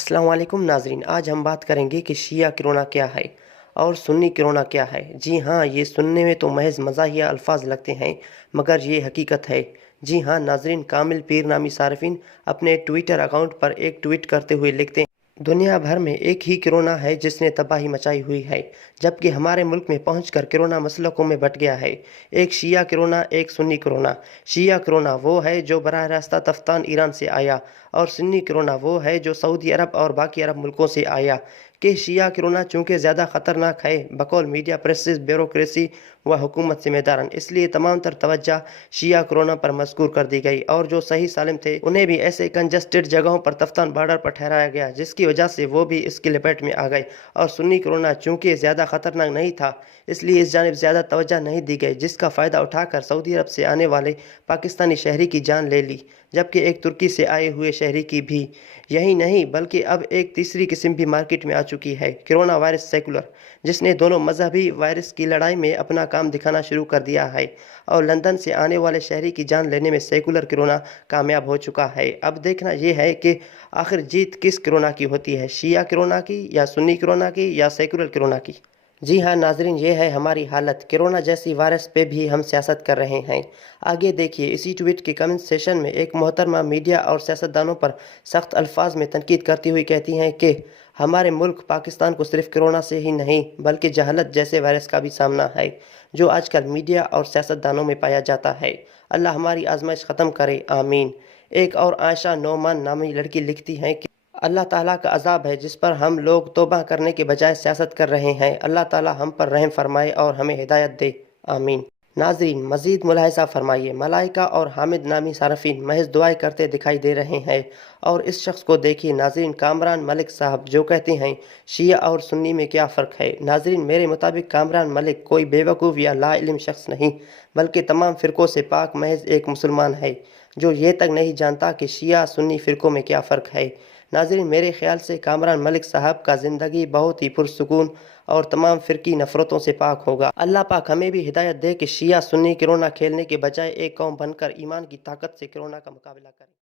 अस्सलाम वालेकुम नाजरीन, आज हम बात करेंगे कि शिया किरोना क्या है और सुन्नी किरोना क्या है। जी हाँ, ये सुनने में तो महज मज़ाहिया अल्फाज लगते हैं, मगर ये हकीकत है। जी हाँ नाजरीन, कामिल पीर नामी सार्फिन अपने ट्विटर अकाउंट पर एक ट्वीट करते हुए लिखते हैं, दुनिया भर में एक ही किरोना है जिसने तबाही मचाई हुई है, जबकि हमारे मुल्क में पहुंचकर किरोना मसलकों में बट गया है। एक शिया किरोना, एक सुन्नी किरोना। शिया किरोना वो है जो बराह रास्ता तफ्तान ईरान से आया, और सुन्नी किरोना वो है जो सऊदी अरब और बाकी अरब मुल्कों से आया। कि शिया किरोना चूँकि ज़्यादा ख़तरनाक है बकौल मीडिया, प्रेसिस, ब्यूरोक्रेसी व हुकूमत जिम्मेदारन, इसलिए तमाम तर तवज्जा शिया किरोना पर मज़कूर कर दी गई, और जो सही सालिम थे उन्हें भी ऐसे कंजस्टेड जगहों पर तफ्तान बॉर्डर पर ठहराया गया, जिसकी वजह से वो भी इसकी लपेट में आ गए। और सुन्नी किरोना चूँकि ज़्यादा ख़तरनाक नहीं था, इसलिए इस जानिब ज़्यादा तवज्जो नहीं दी गई, जिसका फ़ायदा उठाकर सऊदी अरब से आने वाले पाकिस्तानी शहरी की जान ले ली, जबकि एक तुर्की से आए हुए शहरी की भी। यही नहीं बल्कि अब एक तीसरी किस्म भी मार्केट में आ चुकी है, कोरोना वायरस सेकुलर, जिसने दोनों मजहबी वायरस की लड़ाई में अपना काम दिखाना शुरू कर दिया है, और लंदन से आने वाले शहरी की जान लेने में सेकुलर कोरोना कामयाब हो चुका है। अब देखना यह है कि आखिर जीत किस कोरोना की होती है, शिया कोरोना की या सुन्नी कोरोना की या सेकुलर कोरोना की। जी हाँ नाजरीन, ये है हमारी हालत। कोरोना जैसी वायरस पे भी हम सियासत कर रहे हैं। आगे देखिए, इसी ट्वीट के कमेंट सेशन में एक मोहतरमा मीडिया और सियासतदानों पर सख्त अल्फाज में तनकीद करती हुई कहती हैं कि हमारे मुल्क पाकिस्तान को सिर्फ कोरोना से ही नहीं बल्कि जहालत जैसे वायरस का भी सामना है, जो आजकल मीडिया और सियासतदानों में पाया जाता है। अल्लाह हमारी आजमाइश ख़त्म करे, आमीन। एक और आयशा नोमान नामी लड़की लिखती हैं कि अल्लाह ताला का अज़ाब है जिस पर हम लोग तौबा करने के बजाय सियासत कर रहे हैं। अल्लाह ताला हम पर रहम फरमाए और हमें हिदायत दे, आमीन। नाजरीन, मज़ीद मुलाहिज़ा फरमाइए। मलाइका और हामिद नामी सारफीन महज दुआएं करते दिखाई दे रहे हैं, और इस शख्स को देखिए नाजरीन, कामरान मलिक साहब, जो कहते हैं शिया और सुन्नी में क्या फ़र्क है। नाजरीन, मेरे मुताबिक कामरान मलिक कोई बेवकूफ़ या लाइल्म शख्स नहीं, बल्कि तमाम फ़िरक़ों से पाक महज एक मुसलमान है, जो ये तक नहीं जानता कि शिया सुन्नी फ़िरक़ों में क्या फ़र्क है। नाज़रीन, मेरे ख़्याल से कामरान मलिक साहब का ज़िंदगी बहुत ही पुरसुकून और तमाम फ़िरकी नफ़रतों से पाक होगा। अल्लाह पाक हमें भी हिदायत दे कि शिया सुन्नी कोरोना खेलने के बजाय एक कौम बनकर ईमान की ताकत से कोरोना का मुकाबला करें।